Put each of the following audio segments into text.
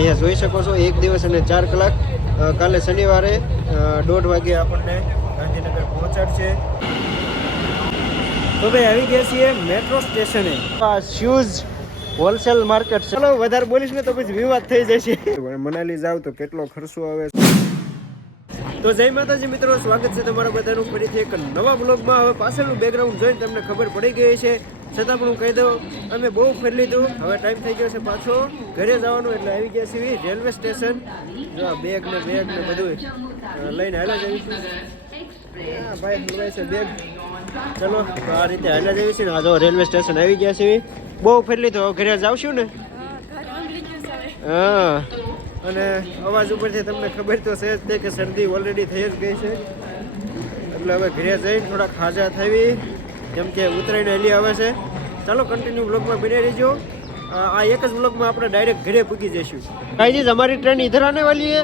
અહીંયા જોઈ શકો છો 1 દિવસ અને 4 કલાક કાલે શનિવારે 1:30 વાગે આપણને ગાંધીનગર પહોંચાડશે। તો ભાઈ આવી ગયા છીએ મેટ્રો સ્ટેશને। આ શૂઝ હોલસેલ માર્કેટ છે। ચલો વધારે બોલીશ ને તો પછી વિવાદ થઈ જશે। મનાલી જાવ તો કેટલો ખર્ચો આવે। તો જય માતાજી મિત્રો, સ્વાગત છે તમારા બધાનું ફરીથી એક નવા બ્લોગમાં। હવે પાછળનું બેકગ્રાઉન્ડ જોઈને તમને ખબર પડી ગઈ છે, છતાં પણ હું કહી દઉં અમે બહુ ફરી લીધું। હવે ટાઈમ થઈ ગયો છે પાછો ઘરે જવાનું, એટલે આવી ગયા છીએ રેલવે સ્ટેશન। જો આ બેગ ને બધું લઈને હાલે જ આવી છું। હા ભાઈ હલવાય છે બેગ। ચલો તો આ રીતે હાલે જ આવી છે ને। આ જો રેલવે સ્ટેશન આવી ગયા છીએ, બહુ ફરી લીધું। હવે ઘરે જાવશું ને। હા, અને અવાજ ઉપરથી તમને ખબર તો છે જ કે શરદી ઓલરેડી થઈ જ ગઈ છે, એટલે હવે ઘરે જઈને થોડા ખાજા થવી, કેમ કે ઉતરાઈને હલી આવે છે। ચાલો કન્ટિન્યુ બ્લોગમાં બની રહીજો। આ એક જ બ્લોગમાં આપણે ડાયરેક્ટ ઘરે પૂગી જઈશું। भाई जी हमारी ट्रेन इधर आने वाली है।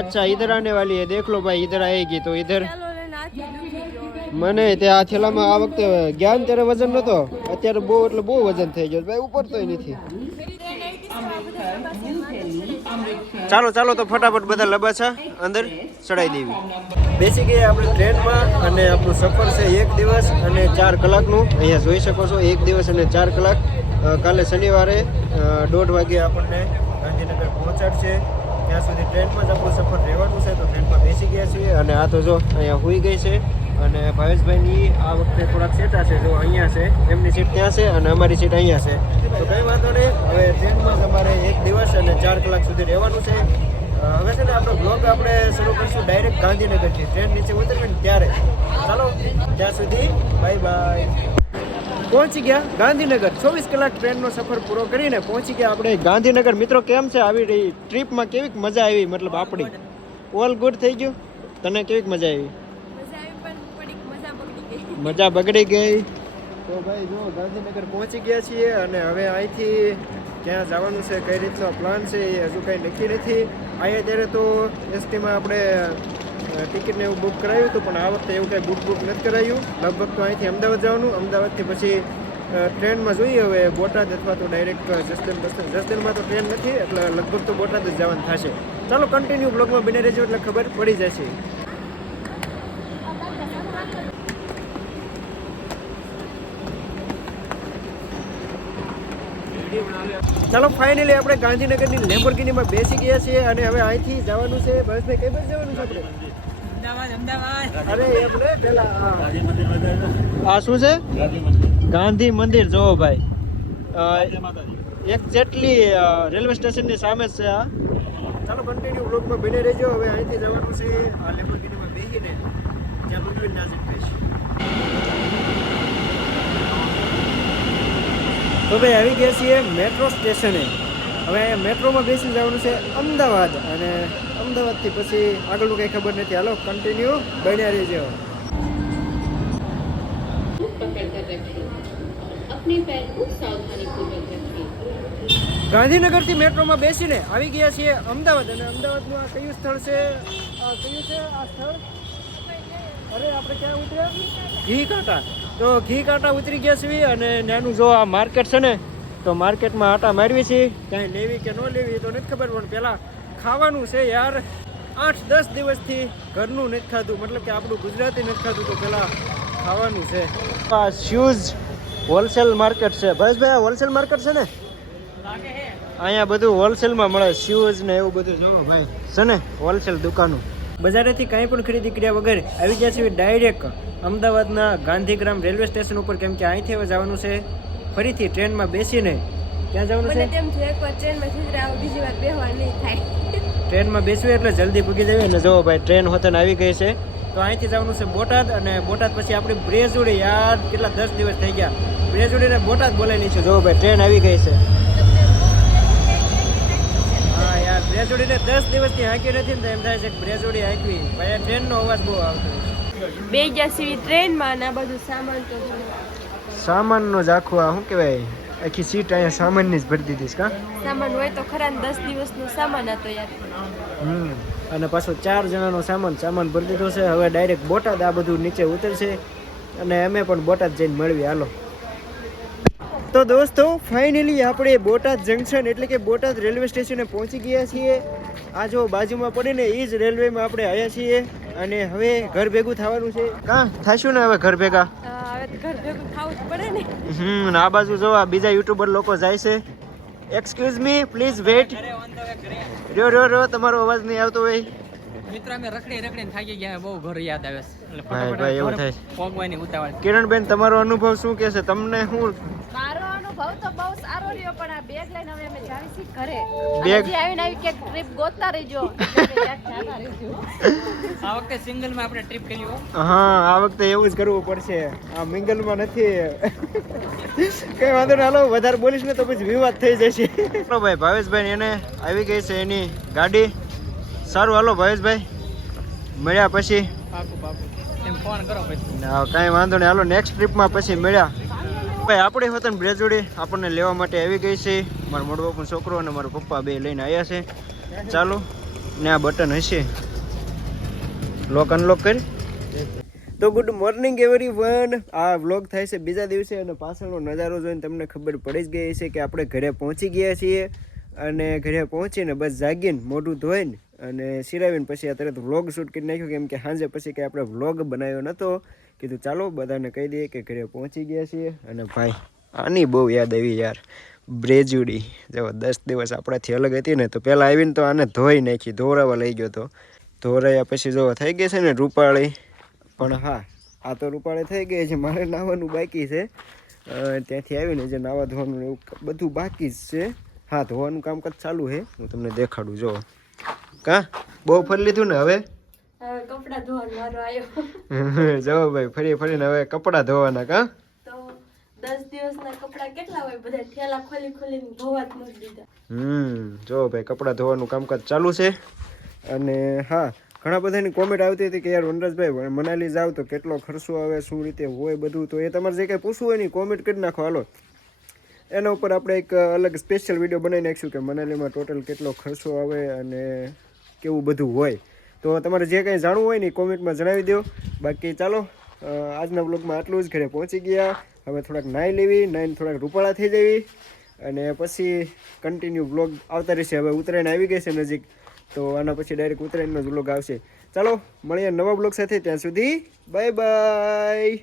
अच्छा इधर आने वाली है, देख लो भाई इधर आएगी तो इधर મને તે આ થેલામાં આ વખતે જ્ઞાન ત્યારે વજન નતો, અત્યારે બહુ એટલે બહુ વજન થઈ ગયો ભાઈ, ઉપર તોય નથી। ચાલો ચાલો તો ફટાફટ બધા લબાછા અંદર ચડાઈ દેવી। બેસી ગયા આપણે ટ્રેનમાં, અને આપણું સફર છે 1 દિવસ અને 4 કલાકનું। અહીંયા જોઈ શકો છો 1 દિવસ અને 4 કલાક કાલે શનિવારે 1:30 વાગે આપણને ગાંધીનગર પહોંચાડશે। ત્યાં સુધી ટ્રેનમાં જ આપણું સફર રહેવાનું છે। તો ટ્રેનમાં બેસી ગયા છીએ, અને આ તો જો અહીંયા હુઈ ગઈ છે, અને ભાવેશભાઈની આ વખતે થોડાક સેટા છે, જો અહીંયા છે, એમની સીટ ત્યાં છે અને અમારી સીટ અહીંયા છે। તો કંઈ વાંધો નહીં, હવે ટ્રેનમાં જ અમારે 1 દિવસ અને 4 કલાક સુધી રહેવાનું છે। હવે છે ને આપણો બ્લોગ આપણે શરૂ કરીશું ડાયરેક્ટ ગાંધીનગરથી, ટ્રેન નીચે ઉતરવી ને ત્યારે। ચાલો ત્યાં સુધી બાય બાય। પહોંચી ગયા ગાંધીનગર, 24 કલાક ટ્રેનનો સફર પૂરો કરીને પહોંચી ગયા આપણે ગાંધીનગર। મિત્રો કેમ છે આવી રહી ટ્રીપમાં, કેવીક મજા આવી? મતલબ આપણી ઓલ ગુડ થઈ ગયું? તને કેવીક મજા આવી? મજા બગડી ગઈ। તો ભાઈ જો ગાંધીનગર પહોંચી ગયા છીએ, અને હવે અહીંથી ક્યાં જવાનું છે, કઈ રીતનો પ્લાન છે એ હજુ કંઈ નક્કી નથી। અહીંયા ત્યારે તો એસટીમાં આપણે ટિકિટને એવું બુક કરાવ્યું હતું, પણ આ વખતે એવું કંઈ બુક નથી કરાવ્યું। લગભગ તો અહીંથી અમદાવાદ જવાનું, અમદાવાદથી પછી ટ્રેનમાં જોઈએ હવે બોટાદ અથવા તો ડાયરેક્ટ જસદણમાં તો ટ્રેન નથી, એટલે લગભગ તો બોટાદ જ જવાનું થશે। ચાલો કન્ટિન્યુ બ્લોગમાં બની રહેજો એટલે ખબર પડી જશે। ચાલો ફાઇનલી આપણે ગાંધીનગરની લેમ્બોર્ગિનીમાં બેસી ગયા છીએ, અને હવે અહીંથી જવાનું છે। ભાવેશભાઈ કઈ બાજુ જવાનું છે આપણે? અમદાવાદ। અરે એમ ને પેલા આ શું છે? ગાંધી મંદિર। જો ભાઈ એક્ઝેક્ટલી રેલવે સ્ટેશનની સામે જ છે આ। ચાલો કન્ટિન્યુ બ્લોગમાં બની રહેજો। હવે અહીંથી જવાનું છે આ લેમ્બોર્ગિનીમાં બેસીને જ્યાં લુટવીન નાઝિક થઈશ। તો ભાઈ આવી ગયા છીએ મેટ્રો સ્ટેશને। હવે મેટ્રોમાં બેસી જવાનું છે અમદાવાદ, અને અમદાવાદથી પછી આગળનું કંઈ ખબર નથી। હાલો કન્ટિન્યુ બન્યા રહેજો। ગાંધીનગરથી મેટ્રોમાં બેસીને આવી ગયા છીએ અમદાવાદ, અને અમદાવાદનું આ કયું સ્થળ છે? કયું છે આ સ્થળ? અરે આપણે ક્યાં ઉતર્યા? ઘી કાંટા। તો ઘી કાંટા ઉતરી ગયા છીએ, અને નાનું જો આ માર્કેટ છે ને, તો માર્કેટમાં આટા મારવી છે। કાંઈ લેવી કે ન લેવી તો નથી ખબર, પણ પહેલાં ખાવાનું છે યાર। 8-10 દિવસથી ઘરનું નથી ખાધું, મતલબ કે આપણું ગુજરાતી નથી ખાધું, તો પહેલાં ખાવાનું છે। આ શૂઝ હોલસેલ માર્કેટ છે ભાવેશભાઈ, આ હોલસેલ માર્કેટ છે ને? અહીંયા બધું હોલસેલમાં મળે, શૂઝ ને એવું બધું। જોવો ભાઈ છે ને હોલસેલ દુકાનો। બજારેથી કાંઈ પણ ખરીદી કર્યા વગર આવી ગયા છે ડાયરેક્ટ અમદાવાદના ગાંધીગ્રામ રેલવે સ્ટેશન ઉપર, કેમ કે અહીંથી હવે જવાનું છે ફરીથી ટ્રેનમાં બેસીને ક્યાં જવાનું છે? ટ્રેનમાં બેસવું એટલે જલ્દી પૂગી જવી। અને જો ભાઈ ટ્રેન હોતન આવી ગઈ છે, તો અહીંથી જવાનું છે બોટાદ, અને બોટાદ પછી આપણી બ્રેજુડી। યાર કેટલા 10 દિવસ થઈ ગયા, બ્રેજુડીને બોટાદ બોલાવી છે। જો ભાઈ ટ્રેન આવી ગઈ છે। હા યાર બ્રેજુડીને 10 દિવસથી હાંકી નથી ને, તો એમ થાય છે કે બ્રેજુડી હાંકવી ભાઈ। ટ્રેનનો અવાજ બહુ આવતો બે ગયા છીએ ટ્રેનમાં, ને આ બધું સામાન તો સામાનનો જ આખું આ શું કહેવાય, આખી સીટ અહીંયા સામાનની જ ભરી દીધી કા? સામાન હોય તો ખરા ને, 10 દિવસનો સામાન હતો યાર। અને પાછો 4 જણાનો સામાન ભરી દીધો છે। હવે ડાયરેક્ટ બોટાદ આ બધું નીચે ઉતરશે, અને અમે પણ બોટાદ જઈને મળવી। હાલો તો દોસ્તો ફાઇનલી આપણે બોટાદ જંકશન એટલે કે બોટાદ રેલવે સ્ટેશને પહોંચી ગયા છીએ. આ જો બાજુમાં પડે ને એ જ રેલવેમાં આપણે આવ્યા છીએ અને હવે ઘર ભેગું થવાનું છે. કાં થાશું ને હવે ઘર ભેગા? હવે તો ઘર ભેગું ખાવું જ પડે ને. ને આ બાજુ જો આ બીજા યુટ્યુબર લોકો જાય છે. Excuse me please wait. રો તમારો અવાજ નહીં આવતો હોય. મિત્ર અમે રખડીને થાકી ગયા, બહુ ઘર યાદ આવે છે. ભાઈ એવું થાય. પોગવાની ઉતાવળ. કિરણબેન તમારો અનુભવ શું કહે છે? તમને શું? મારો અનુભવ તો બહુ સારો રહ્યો, પણ આ બેગ લઈને હવે અમે જાવી છીએ ઘરે. બેગ હજી આવીને આવી કે ટ્રીપ ગોતતા રહેજો. આ વખતે સિંગલમાં આપણે ટ્રીપ કરી હો. હા આ વખતે એવું જ કરવું પડશે. આ મિંગલમાં નથી. કઈ વાંધો ના, હાલો વધારે બોલીશ ને તો પછી વિવાદ થઈ જશે. ચાલો ભાઈ ભાવેશભાઈ એને આવી ગઈ છે એની ગાડી. સારું હાલો ભાવેશભાઈ, મળ્યા પછી. પાકું એમ ફોન કરો પછી. કાંઈ વાંધો નહીં, હાલો નેક્સ્ટ ટ્રીપમાં પછી મળ્યા. ભાઈ આપણે વતન બ્રેજોડી આપણને લેવા માટે આવી ગઈ છે. મારો મોટો બાપુનો છોકરો અને મારો પપ્પા બે લઈને આવ્યા છે. ચાલો ને આ બટન હશે, લોક અનલોક કરી. તો ગુડ મોર્નિંગ એવરીવન. આ વ્લોગ થાય છે બીજા દિવસે અને પાછળનો નજારો જોઈને તમને ખબર પડી જ ગઈ છે કે આપણે ઘરે પહોંચી ગયા છીએ. અને ઘરે પહોંચીને બસ જાગીને મોઢું ધોઈને અને સિરાવીને પછી આ તરત વ્લોગ શૂટ કરી નાખ્યો, કેમ કે સાંજે પછી કે આપણે વ્લોગ બનાવ્યો નહોતો. કીધું ચાલો બધાને કહી દઈએ કે ઘરે પહોંચી ગયા છીએ. અને ભાઈ આની બહુ યાદ આવી યાર, બ્રેજુડી. જો 10 દિવસ આપણાથી અલગ હતી ને, તો પહેલાં આવીને તો આને ધોઈ નાખી, ધોરાવા લઈ ગયો તો. ધોરાયા પછી જો થઈ ગઈ છે ને રૂપાળી. પણ હા આ તો રૂપાળી થઈ ગઈ છે, મારે નાહવાનું બાકી છે. ત્યાંથી આવીને જે નાવા ધોવાનું એવું બધું બાકી જ છે. હા ધોવાનું કામકાજ ચાલુ છે, હું તમને દેખાડું. જો કાં બહુ ફરી લીધું ને હવે કપડા ધોવાનો વારો આવ્યો. જો ભાઈ ફરીને હવે કપડાં ધોવાના. કાં તો 10 દિવસના કપડા કેટલા હોય, બધા થેલા ખોલીને ધોવા જ નથી દીધા. જો ભાઈ કપડાં ધોવાનું કામકાજ ચાલુ છે. અને હા ઘણા બધાની કોમેન્ટ આવતી હતી કે યાર વનરાજભાઈ મનાલી જાવ તો કેટલો ખર્ચો આવે, શું રીતે હોય બધું. તો એ તમારે જે કંઈ પૂછવું હોય ને કોમેન્ટ કરી નાખો. હાલો એના ઉપર આપણે એક અલગ સ્પેશિયલ વિડીયો બનાવી નાખીશું કે મનાલીમાં ટોટલ કેટલો ખર્ચો આવે અને કેવું બધું હોય. તો તમારે જે કંઈ જાણવું હોય ને કોમેન્ટમાં જણાવી દો. બાકી ચાલો આજના બ્લોગમાં આટલું જ. ઘરે પહોંચી ગયા, હવે થોડાક નાહી લેવી, નાહીને થોડાક રૂપાળા થઈ જવી અને પછી કન્ટિન્યુ બ્લોગ આવતા રહેશે. હવે ઉત્તરાયણ આવી ગઈ છે નજીક, તો આના પછી ડાયરેક્ટ ઉત્તરાયણનો જ બ્લોગ આવશે. ચાલો મળીએ નવા બ્લોગ સાથે, ત્યાં સુધી બાય બાય.